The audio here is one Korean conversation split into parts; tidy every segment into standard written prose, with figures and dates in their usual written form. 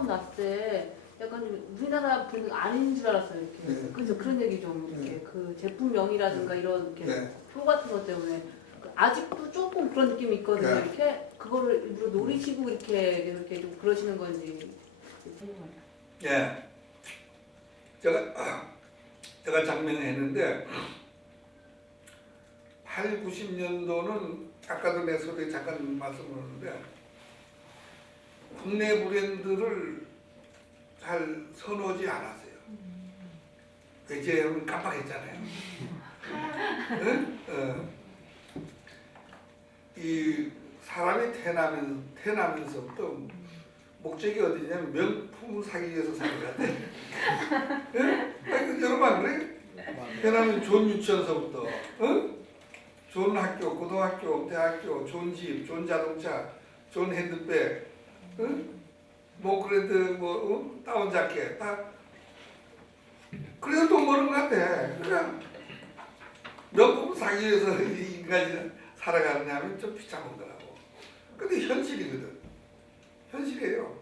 처음 났을 때 약간 좀 우리나라 브랜드 아닌 줄 알았어요. 이렇게. 네. 그래서 그런 얘기 좀 이렇게 그 제품명이라든가 이런 이렇게 네. 표 같은 것 때문에 아직도 조금 그런 느낌이 있거든요. 네. 이렇게 그거를 일부러 노리시고 이렇게 좀 그러시는 건지. 예. 제가 장명했는데 8, 90년도는 아까도 내 소리에 잠깐 말씀드렸는데 국내 브랜드를 잘 선호하지 않았어요. 이제 깜빡했잖아요. 응? 이 사람이 태어나면서부터 목적이 어디냐면 명품을 사기 위해서 사는 것 같아. 응? 아니, 여러분 안 그래? 태어나면 좋은 유치원서부터, 응? 좋은 학교, 고등학교, 대학교, 좋은 집, 좋은 자동차, 좋은 핸드백, 응? 뭐 그래도 뭐 다운 자켓 딱. 그래서 돈 버는 것 같아. 그냥 명품 사기 위해서 이 인간이 살아가느냐 하면 좀 비참한 거라고. 근데 현실이거든. 현실이에요.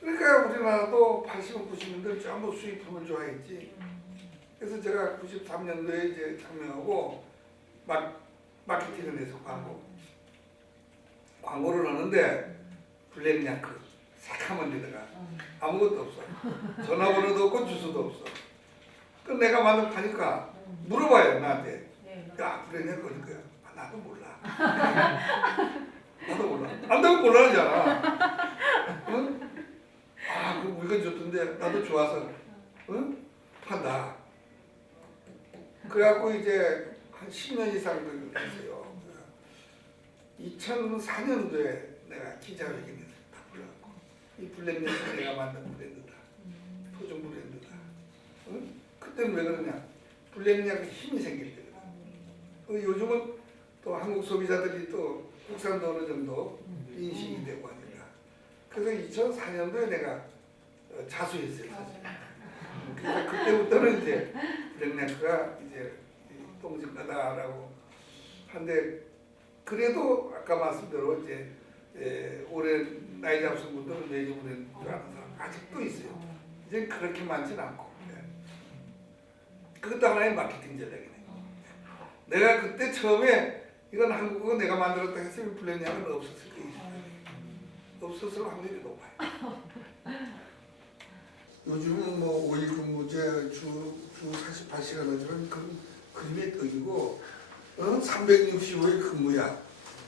그러니까 우리나라도 80, 90년대 전부 수입품을 좋아했지. 그래서 제가 93년도에 이제 장명하고 마케팅을 해서 광고를 하는데 블랙야크 새카만 데다가 아무것도 없어. 전화번호도 없고 주소도 없어. 그 내가 만족하니까 물어봐요 나한테. 야 블랙야크 어디 거야? 아, 나도 몰라. 나도 몰라. 안다고 몰라하잖아. 응? 아, 그 물건 좋던데 나도 좋아서 응? 판다. 그래갖고 이제 한 10년 이상 했어요. 2004년도에 내가 기자회견에서 다 불러갖고 이 블랙야크 내가 만든 브랜드다. 토종 브랜드다. 응? 그때는 왜 그러냐? 블랙야크 힘이 생길 때거든. 요즘은 또 한국 소비자들이 또 국산도 어느 정도 인식이 되고 하니까. 그래서 2004년도에 내가 자수했어요, 사실. 그래서 그때부터는 이제 블랙야크가 이제 똥집가다라고 한데 그래도 아까 말씀대로 이제 올해 나이 잡순 분들은 메이저 브랜드 줄 아는 사람 아직도 있어요. 이제 그렇게 많지는 않고. 그것도 하나의 마케팅 전략이네. 내가 그때 처음에 이건 한국어 내가 만들었다 했으면 블랙야크는 없었을 거예요. 없었을 확률이 높아요. 요즘은 뭐 5일 근무제 주 48시간 하지만 그 그림의 떡이고 365일 근무야.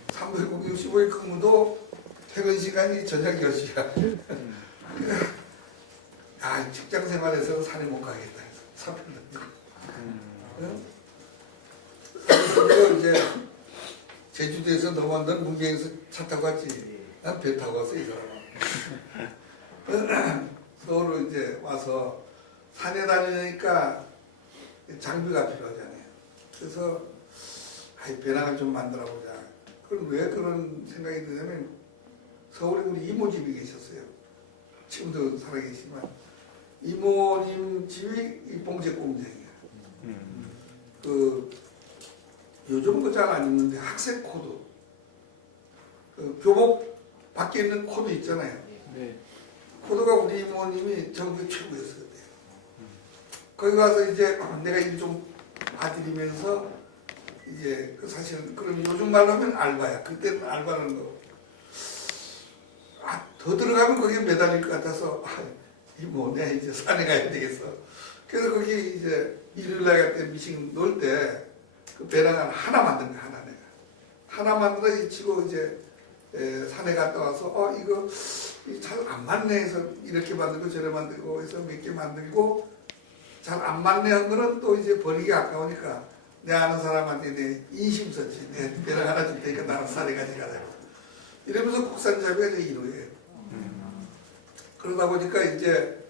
365일 근무도 퇴근 시간이 저녁 10시간. 아, 직장 생활에서는 산에 못 가겠다 해서 사표 던지고. 그래서 이제 제주도에서 넘어간다는 문경에서 차 타고 갔지. 난 배 타고 왔어 이 사람은. 서울로 이제 와서 산에 다니니까 장비가 필요하잖아요. 그래서 배낭을 좀 만들어 보자. 그럼 왜 그런 생각이 드냐면 서울에 우리 이모집이 계셨어요. 지금도 살아계시지만 이모님 집이 이 봉제 공장이야. 그 요즘은 그 잘 안 입는데 학생 코드, 그 교복 밖에 있는 코드 있잖아요. 네. 코드가 우리 이모님이 전국에 최고였어요. 거기 가서 이제 내가 일 좀 봐드리면서 이제 그 사실은 그럼 요즘 말로 하면 알바야. 그때는 알바는 거. 더 들어가면 거기에 매달릴 것 같아서 이모 내가 이제 산에 가야 되겠어. 그래서 거기 이제 일요일날 때 미싱 놀 때 그 배낭을 하나 만든 거야. 하나 만들어 치고 이제 산에 갔다 와서 이거 잘 안 맞네 해서 이렇게 만들고 저래 만들고 해서 몇 개 만들고 잘 안 맞네 한 거는 또 이제 버리기 아까우니까 내 아는 사람한테 내 인심 썼지. 내 배낭 하나 줄 테니까 나랑 산에 같이 가자. 이러면서 국산 잡이가 제 1호예요. 그러다 보니까 이제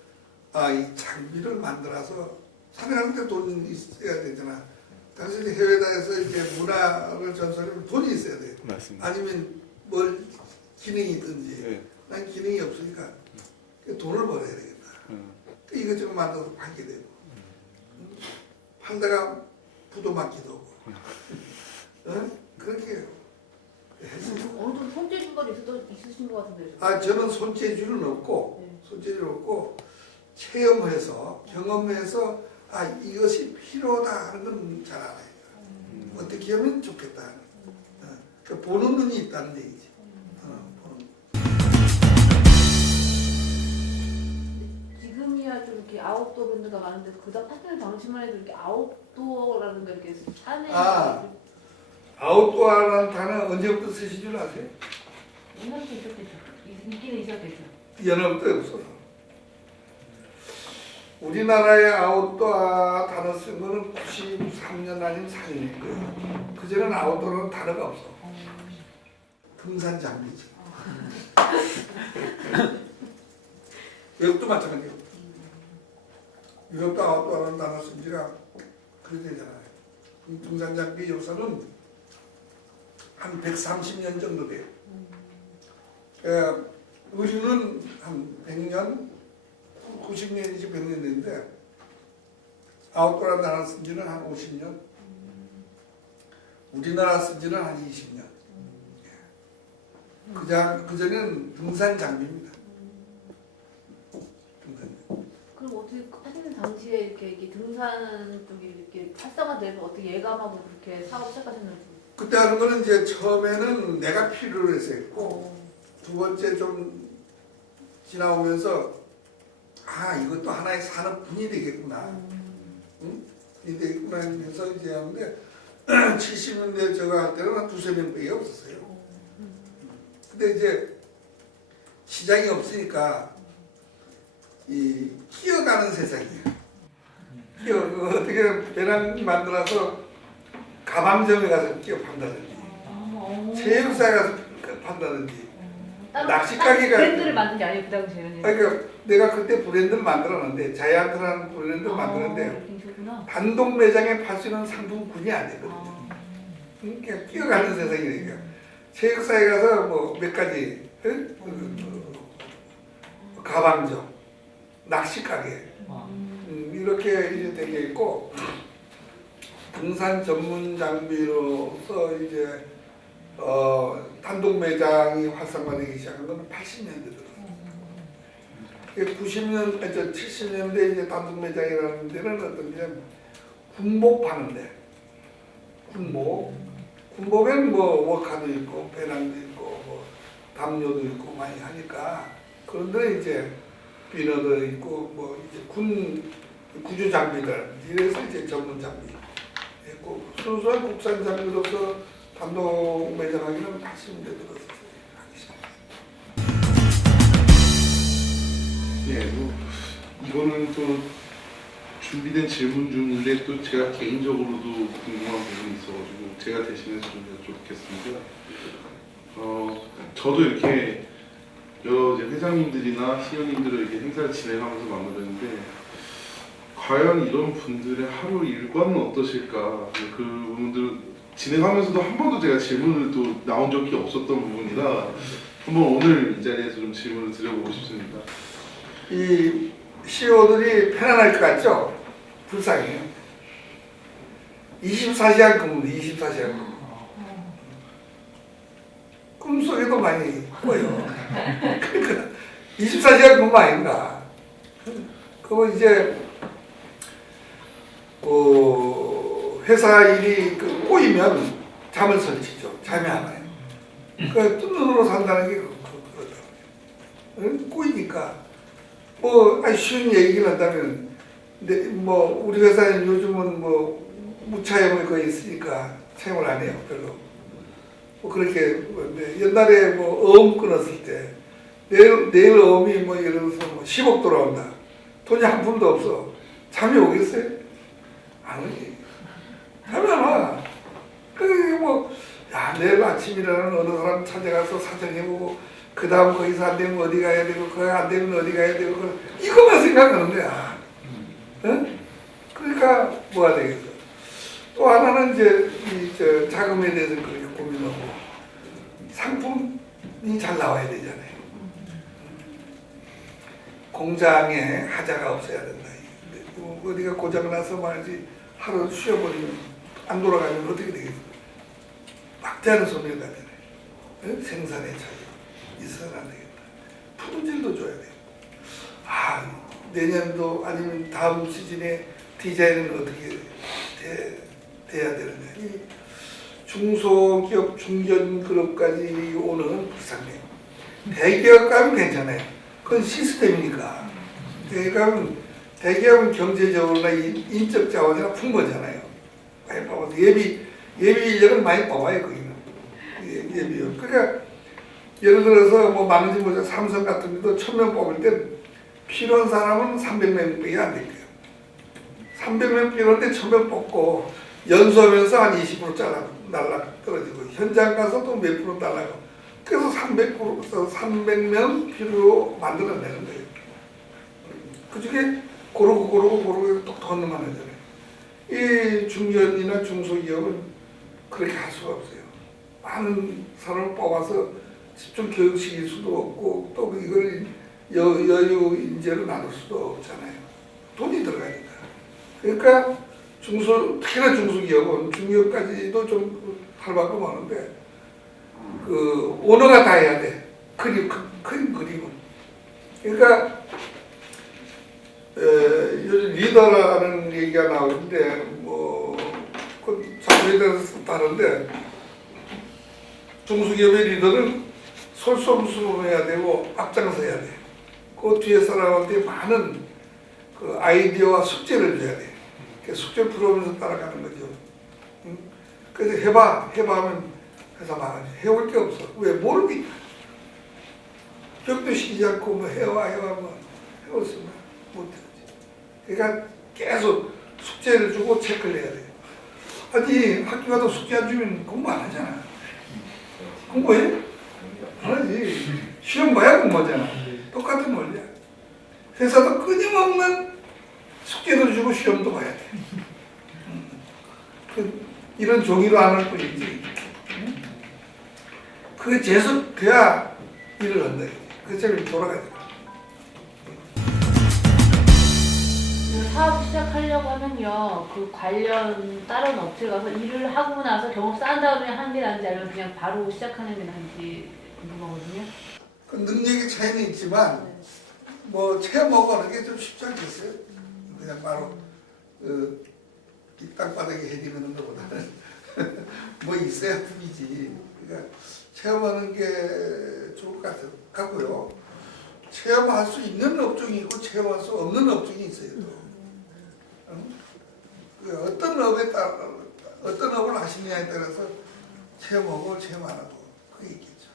이 장비를 만들어서 산에 가는데 돈 있어야 되잖아. 당신이 해외다에서 이제 문화를 전수하려면 돈이 있어야 돼요. 맞습니다. 아니면 뭘 기능이 있든지. 네. 난 기능이 없으니까 돈을 벌어야 되겠다. 이것저것 만들어서 팔게 되고 팔다가 부도 맞기도 하고 그렇게 해요. 어느 정도 손재주가 있으신 것 같은데. 아 저는 손재주는 없고 네. 손재주는 없고 체험해서 경험해서 아 이것이 필요하다 하는 건 잘 알아요. 어떻게 하면 좋겠다. 그러니까 보는 눈이 있다는 얘기지. 보는. 지금이야 좀 이렇게 아웃도어 밴드가 많은데 그다음 파트너 당시만 해도 이렇게 아웃도어라는 거 이렇게 산에 아. 아웃도어라는 단어 언제부터 쓰신 줄 아세요? 옛날부터 있었대죠. 있기는 있었대죠. 옛날부터 없어서. 우리나라의 아웃도어 단어 쓴 거는 93년 아니면 4년일 거예요. 그전에는 아웃도어라는 단어가 없어. 등산 장비지. 외국도 마찬가지예요. 유럽도 아웃도어라는 단어 쓴 지가 그래 되잖아요. 등산 장비 역사는 한 130년 정도 돼요. 의류는 한 100년, 90년이지 100년 됐는데 아웃도어라는 단어 쓴 지는 한 50년, 우리나라 쓴 지는 한 20년. 그전에는 등산 장비입니다. 등산. 그럼 어떻게 하시는 당시에 이렇게 등산 쪽이 이렇게 활성화되고 어떻게 예감하고 그렇게 사업 시작하셨는지. 그때 하는 거는 이제 처음에는 내가 필요로 해서 했고 두 번째 좀 지나오면서 아 이것도 하나의 산업분이 되겠구나. 응? 분이 되겠구나 하면서 이제 하는데 70년대 제가 할 때는 한 두세 명밖에 없었어요. 근데 이제 시장이 없으니까 이 끼어가는 세상이에요. 어떻게 배낭 만들어서 가방점에 가서 끼어 판다든지 체육사에 가서 판다든지 낚시가게가 브랜드를 만든 게 아니고 그 당시에는. 그러니까 내가 그때 브랜드를 만들었는데 자이언트라는 브랜드를 만들었는데 단독 매장에 팔 수 있는 상품군이 안 되거든요. 그러니까 끼어가는 세상이니까 체육사에 가서 뭐 몇 가지 가방점, 낚시가게 이렇게 이제 되게 있고 등산 전문 장비로서 이제 단독 매장이 활성화되기 시작한 건 80년대 들었어요. 90년, 70년대 이제 단독 매장이라는 데는 어떤 게 군복 파는데 군복엔 뭐 워카도 있고 배낭도 있고 뭐 담요도 있고 많이 하니까 그런데 이제 비너도 있고 뭐 이제 구조 장비들 이래서 이제 전문 장비 있고 순수한 국산 장비로서 단독 매장하기는 80년대 들어서 하기 시작했어요. 예, 뭐 이거는 또 준비된 질문 중인데 또 제가 개인적으로도 궁금한 부분이 있어가지고 제가 대신해서 좀 여쭙겠습니다. 저도 이렇게 여러 이제 회장님들이나 시의원님들을 이렇게 행사를 진행하면서 만나뵀는데 과연 이런 분들의 하루 일과는 어떠실까? 그 부분들 진행하면서도 한 번도 제가 질문을 또 나온 적이 없었던 부분이라 한번 오늘 이 자리에서 좀 질문을 드려보고 싶습니다. 이 CEO들이 편안할 것 같죠? 불쌍해요. 24시간 근무인데 24시간 근무. 꿈속에도 많이 꿔요. 그러니까 24시간 근무 아닌가. 그거 이제 회사 일이 꼬이면 잠을 설치죠. 잠이 안 와요. 그 눈으로 산다는 게 그렇다고요. 꼬이니까 뭐 쉬운 얘기를 한다면 근데 뭐 우리 회사는 요즘은 뭐 무차염을 거의 있으니까 차염을 안 해요. 별로. 뭐 그렇게 옛날에 뭐 어음 끊었을 때 내일 어음이 뭐 예를 들어서 뭐 10억 돌아온다. 돈이 한 푼도 없어. 잠이 오겠어요? 안 오지. 잠이 안 와. 그게 뭐 야 내일 아침이라는 어느 사람 찾아가서 사정해보고 그 다음 거기서 안 되면 어디 가야 되고 그거 안 되면 어디 가야 되고 이것만 생각하는 거야. 응? 그러니까 뭐가 되겠어. 또 하나는 이제 자금에 대해서 그렇게 고민하고 상품이 잘 나와야 되잖아요. 공장에 하자가 없어야 된다. 어디가 고장나서 말이지 하루 쉬어버리면 안 돌아가면 어떻게 되겠어. 막대하는 손해가 되네. 생산의 차이 있어야 안 되겠다. 품질도 줘야 돼요. 내년도 아니면 다음 시즌에 디자인은 어떻게 돼야 되느냐. 이 중소기업, 중견그룹까지 오는 건 불쌍해요. 대기업 가면 괜찮아요. 그건 시스템이니까. 대기업은 경제적으로나 인적 자원이나 풍부하잖아요. 많이 뽑아서 예비 인력은 많이 뽑아요, 거기는. 예비요. 그러니까 예를 들어서 뭐 많은지 모르죠. 삼성 같은 데도 1000명 뽑을 땐 필요한 사람은 300명밖에 안 될 거예요. 300명 필요한데 1000명 뽑고 연수하면서 한 20% 날락 떨어지고 현장 가서 또 몇 프로 날라가고 그래서 300명 필요로 만들어내는 거예요. 그 중에 고르고 똑똑한 놈만 하잖아요. 이 중견이나 중소기업은 그렇게 할 수가 없어요. 많은 사람을 뽑아서 집중 교육시킬 수도 없고 또 이걸 여유 인재로 나눌 수도 없잖아요. 돈이 들어가니까. 그러니까 특히나 중소기업은 중기업까지도 좀 탈바꿈 하는데 그 오너가 다 해야 돼. 큰 그림은. 그러니까 요즘 리더라는 얘기가 나오는데 그 장소에 대해서 다른데 중소기업의 리더는 솔선수범해야 되고 앞장서야 돼. 그 뒤에 사람한테 많은 그 아이디어와 숙제를 줘야 돼. 숙제 풀어오면서 따라가는 거죠. 그래서 해봐 하면 회사 망하지. 해올 게 없어. 왜? 모르니까. 격도 시키지 않고 뭐 해와 뭐 해왔으면 못하지. 그러니까 계속 숙제를 주고 체크를 해야 돼. 아니 학교 가도 숙제 안 주면 공부 안 하잖아. 공부해? 안 하지. 시험 봐야 공부하잖아. 똑같은 원리야. 회사도 끊임없는 숙제도 주고 시험도 봐야 돼. 이런 종이로 안 할 뿐이지. 그게 재수돼야 일을 한다. 그 점이 돌아가야 돼. 사업 시작하려고 하면요, 그 관련 다른 업체 가서 일을 하고 나서 경험 쌓은 다음에 하는 게 나은지 아니면 그냥 바로 시작하는 게 나은지 궁금하거든요. 그 능력의 차이는 있지만 뭐 체험하고 하는 게 좀 쉽지 않겠어요? 그냥 바로 이 땅바닥에 헤딩하는 것보다는 뭐 있어야 품이지. 그러니까 체험하는 게 좋을 것 같고요. 체험할 수 있는 업종이 있고 체험할 수 없는 업종이 있어요. 어떤 업을 하시느냐에 따라서 체험하고 체험 안 하고 그게 있겠죠.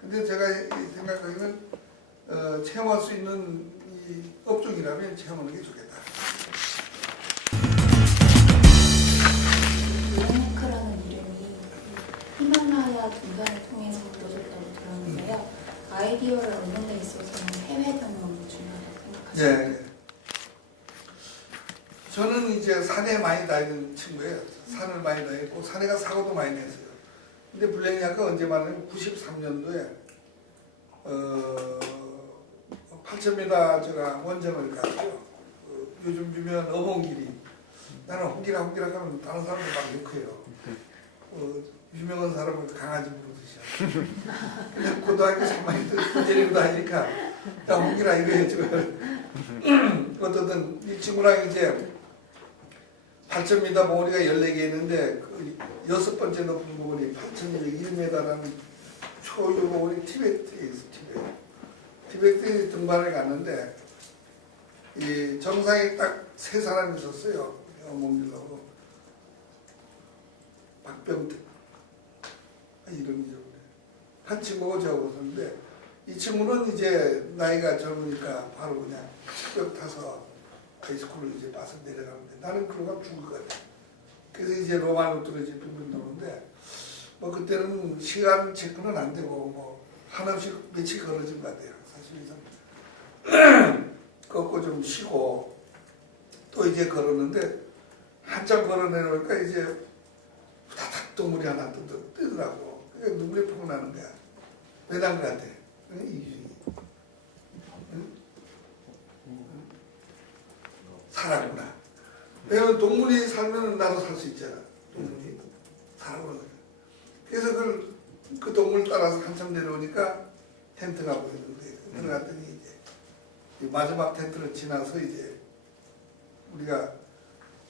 근데 제가 생각하기는 체험할 수 있는 이 업종이라면 체험하는 게 좋겠다. 유네크라는 이름이 히말라야 등반을 통해서 얻어졌다고 들었는데요. 아이디어를 얻는 데 있어서는 해외 경험이 중요하다고 생각하시나요? 네. 저는 이제 산에 많이 다니는 친구예요. 산을 많이 다니고 산에 가 사고도 많이 냈어요. 근데 블랙야가 언제 말하면 93년도에 8,000m 제가 원정을 갔어요. 요즘 유명한 어몽길이. 나는 홍길아 하면 다른 사람들 막 욕해요. 유명한 사람을 강아지 부르듯이. 근데 고등학교 3학년 때 데리고 다니니까 야 홍길아 이거 해줘. 어쨌든 이 친구랑 이제 8,000m 봉우리가 14개 있는데 그 6번째 높은 봉우리 8,201m라는 초유 봉우리 티베트에 있어. 티베트 등반을 갔는데 이 정상에 딱 3사람이 있었어요. 어몽길하고 박병택 이름이죠. 한 친구가 저하고 있었는데 이 친구는 이제 나이가 젊으니까 바로 그냥 직접 타서 하이스쿨을 이제 봐서 내려가는데 나는 그러고 가면 죽을 것 같아. 그래서 이제 로마노트로 이제 빙빙 도는데 뭐 그때는 시간 체크는 안 되고 뭐 한없이 며칠 걸어진 것 같아요. 사실 걷고 좀 쉬고 또 이제 걸었는데 한참 걸어내려니까 이제 후다닥 동물이 하나 뜨더라고. 그러니까 눈물이 푹 나는 거야. 왜 난 것 같아? 이주이. 살았구나. 왜냐면 동물이 살면 나도 살 수 있잖아. 동물이 살아보는 거야. 그래서 그 그 동굴 따라서 한참 내려오니까 텐트가 보이는데 들어갔더니 이제 이 마지막 텐트를 지나서 이제 우리가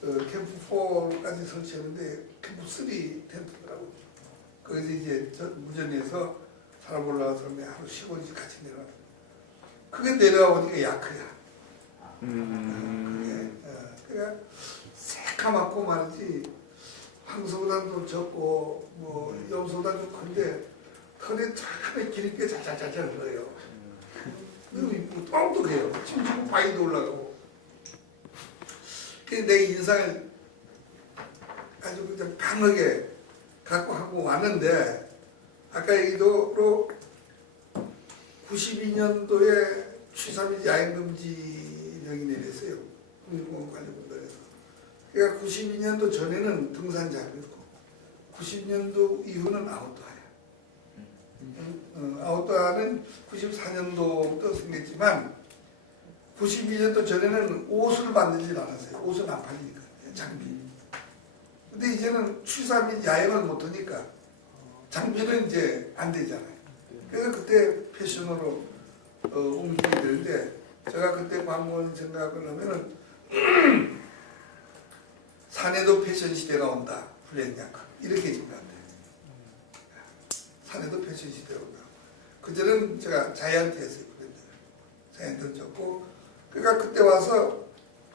캠프 4까지 설치했는데 캠프 3 텐트더라고. 거기서 이제 무전에서 사람 올라가서 하루 쉬고 이제 같이 내려와. 그게 내려와 보니까 야크야. 그게 그러니까 새까맣고 말이지 황소보다도 적고 뭐 염소보다 좀 큰데 털에 착하게 길게 자자자자 흘러요. 너무 이쁘고 똑똑해요. 침치고 바위도 올라가고. 그래서 내 인상을 아주 그냥 강하게 갖고 하고 왔는데 아까 얘기도로 92년도에 취사및 야행금지령이 내렸어요. 국립공원관리공단에서. 그러니까 92년도 전에는 등산장이었고 92년도 이후는 아웃도어야. 아웃도어는 94년도부터 생겼지만 92년도 전에는 옷을 만들지 않았어요. 옷은 안 팔리니까 장비. 근데 이제는 취사 및 야행을 못하니까 장비는 이제 안 되잖아요. 그래서 그때 패션으로 옮기게 되는데 제가 그때 광고원 생각을 하면은 산에도 패션 시대가 온다. 블랙야크 이렇게 생각해요. 산에도 패션 시대가 온다. 그전에는 제가 자이언트 했어요. 자이언트를 줬고 그러니까 그때 와서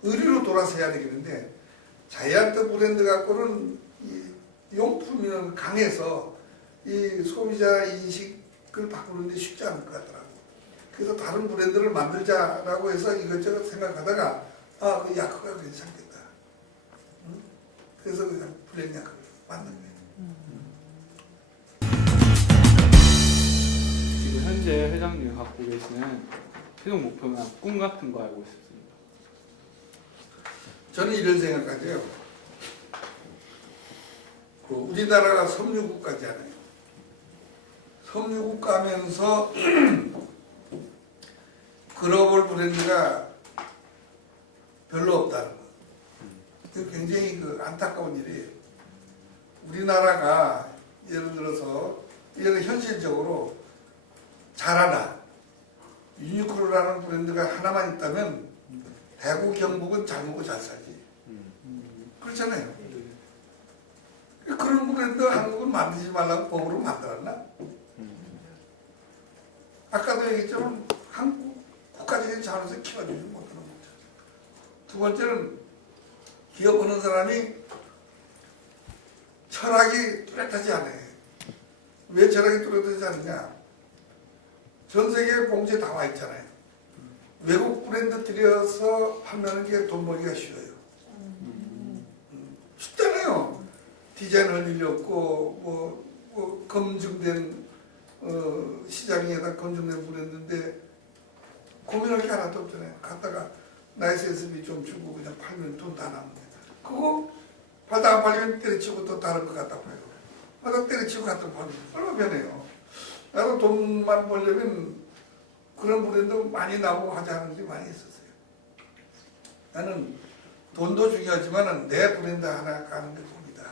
의류로 돌아서 해야 되겠는데 자이언트 브랜드 갖고는 이 용품은 강해서 이 소비자 인식을 바꾸는데 쉽지 않을 것 같더라고요. 그래서 다른 브랜드를 만들자라고 해서 이것저것 생각하다가 아, 그 야크가 괜찮겠다. 응? 그래서 그냥 블랙 야크를 만든 거예요. 지금 현재 회장님이 갖고 계시는 최종 목표나 꿈 같은 거 알고 있습니다. 저는 이런 생각하죠. 그 우리나라가 섬유국가잖아요. 섬유국가면서 글로벌 브랜드가 별로 없다는 거. 그 굉장히 안타까운 일이에요. 우리나라가 예를 들어서 이거는 현실적으로 잘하나 유니클로라는 브랜드가 하나만 있다면 대구 경북은 잘 먹고 잘 살지. 그렇잖아요. 그런 브랜드 한국은 만들지 말라고 법으로 만들었나? 아까도 얘기했지만 한국 국가적인 자원에서 키워주지 못하는 거죠. 두 번째는 기업 어느 사람이 철학이 뚜렷하지 않아요. 왜 철학이 뚜렷하지 않느냐? 전 세계 공지에 다 와 있잖아요. 외국 브랜드 들여서 판매하는 게 돈 벌기가 쉬워요. 쉽잖아요. 디자인 흘릴 일 없고 뭐 검증된 시장에다 검증된 브랜드인데 고민할 게 하나도 없잖아요. 갔다가 라이센스비 좀 주고 그냥 팔면 돈 다 남는데 그거 팔다가 안 팔리면 때려치고 또 다른 거 갖다 팔고 하다 때려치고 갖다 팔면 얼마나 변해요. 나도 돈만 벌려면 그런 브랜드 많이 나오고 하자는 게 많이 있었어요. 나는 돈도 중요하지만 내 브랜드 하나 가는 게 꿈이다.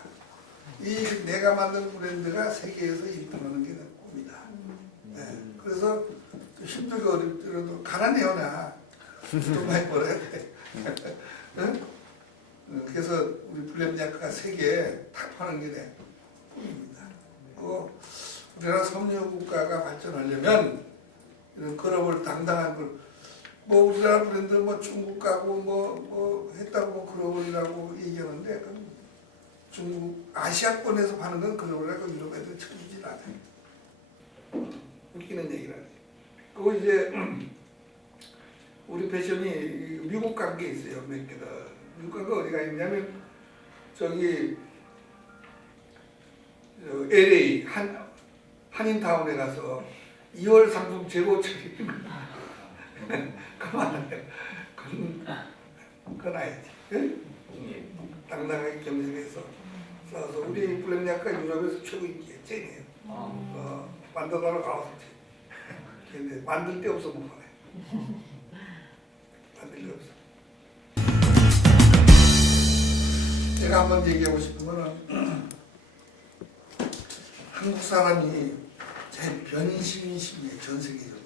이 내가 만든 브랜드가 세계에서 1등하는 게 내 꿈이다. 네. 그래서 힘들고 어렵더라도 가난해요 나. 돈 많이 벌어야 돼. 응? 그래서 우리 블랙야크가 세계에 탑하는 게 내 꿈입니다. 그 우리나라 섬유국가가 발전하려면 이런 글로벌 당당한 걸 뭐 우리나라 브랜드 뭐 중국 가고 뭐 했다고 뭐 글로벌이라고 얘기하는데 그건 중국 아시아권에서 파는 건 글로벌이라고 유럽 애들 쳐주질 않아요. 웃기는 얘기를 하네. 그리고 이제 우리 패션이 미국 간 게 있어요. 몇 개다. 미국 간 거 어디가 있냐면 저기 LA 한인타운에 가서 2월 상품 재고처리 그만해요. 그건 아니지. 예? 당당하게 경쟁해서 써서 우리 블랙야크가 유럽에서 최고 인기에 짱이에요. 만들다가 가서 근데 만들 데 없어 못 팔아요. 만들 데 없어. 제가 한번 얘기하고 싶은 거는 한국 사람이 대변심이에요, 전 세계적으로.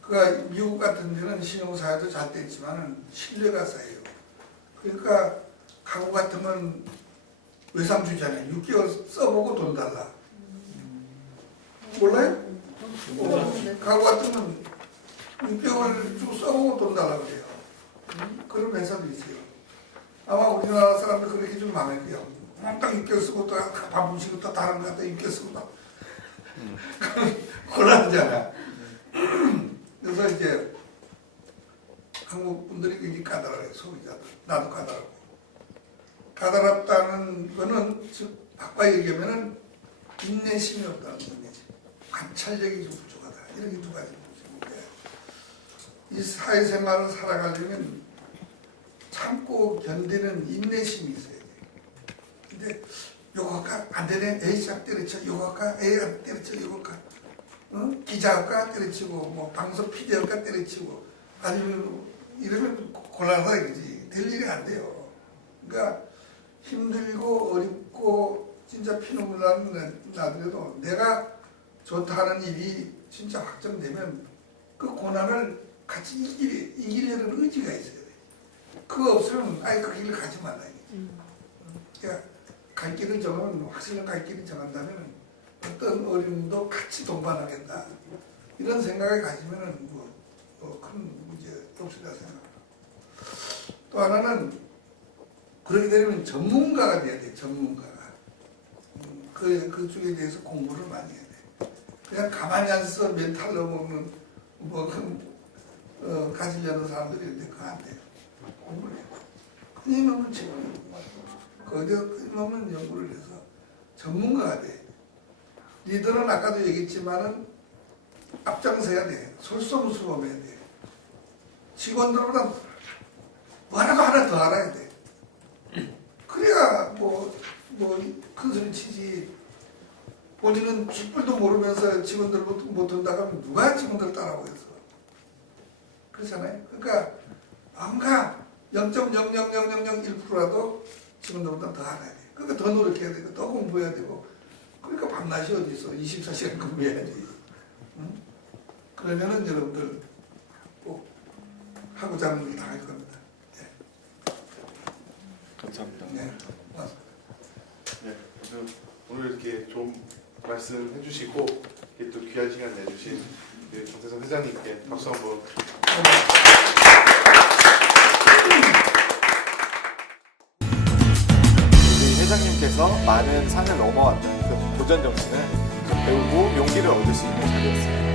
그러니까 미국 같은 데는 신용사회도 잘 돼 있지만은 신뢰가 쌓여요. 그러니까 가구 같은 건 외상주잖아요. 6개월 써보고 돈 달라. 몰라요? 가구 같은 건 6개월 쭉 써보고 돈 달라 그래요. 그런 회사도 있어요. 아마 우리나라 사람들 그렇게 좀 많을게요. 딱 6개월 쓰고 또 밥 음식은 또 다른 거 갖다 6개월 쓰고 또 곤란하잖아. 그래서 이제 한국 분들이 굉장히 까다로워요. 소비자들. 나도 까다롭고. 까다롭다는 거는 즉 바꿔 얘기하면은 인내심이 없다는 인내심. 관찰력이 좀 부족하다. 이렇게 두 가지 모습인데 이 사회생활을 살아가려면 참고 견디는 인내심이 있어야 돼. 근데 요거 할까? 안 되네. 에이 싹 때려쳐. 요거 할까? 에이 안 때려쳐. 요거 할까? 기자 할까? 때려치고 뭐 방송 PD 할까? 때려치고 아니면 이러면 곤란하다 이거지. 될 일이 안 돼요. 그러니까 힘들고 어렵고 진짜 피눈물 나더라도 내가 좋다는 일이 진짜 확정되면 그 고난을 같이 이기려는 의지가 있어야 돼. 그거 없으면 아예 그 길을 가지 말라 이거지. 그러니까 갈 길을 정하면 확실한 갈 길을 정한다면 어떤 어려움도 같이 동반하겠다 이런 생각을 가지면은 큰 문제 없으리라 생각합니다. 또 하나는 그렇게 되면 전문가가 돼야 돼. 전문가가 그쪽에 대해서 공부를 많이 해야 돼. 그냥 가만히 앉아서 멘탈 넣어먹는 가지려는 사람들이 있는데 그거 안 돼요. 공부를 해야 돼. 끊임없는 책을 거기에 끊임없는 연구를 해서 전문가가 돼. 리더는 아까도 얘기했지만은 앞장서야 돼. 솔선수범해야 돼. 직원들보다 뭐라도 하나 더 알아야 돼. 그래야 큰 소리 치지. 본인은 쥐뿔도 모르면서 직원들 못 든다고 하면 누가 직원들 따라오겠어. 그렇잖아요. 그러니까 뭔가 0.00001%라도 직원들보다 더 알아야 돼. 그러니까 더 노력해야 되고 더 공부해야 되고 그러니까 밤낮이 어디 있어. 24시간 근무해야지. 응? 그러면은 여러분들 꼭 하고자 하는 일 다 할 겁니다. 네. 감사합니다. 네. 고맙습니다. 네, 그래서 오늘 이렇게 좋은 말씀 해주시고 이렇게 또 귀한 시간 내주신 김태성 회장님께 박수 한번. 우리 회장님께서 많은 산을 넘어왔던 그 도전 정신을 배우고 용기를 얻을 수 있는 자리였습니다.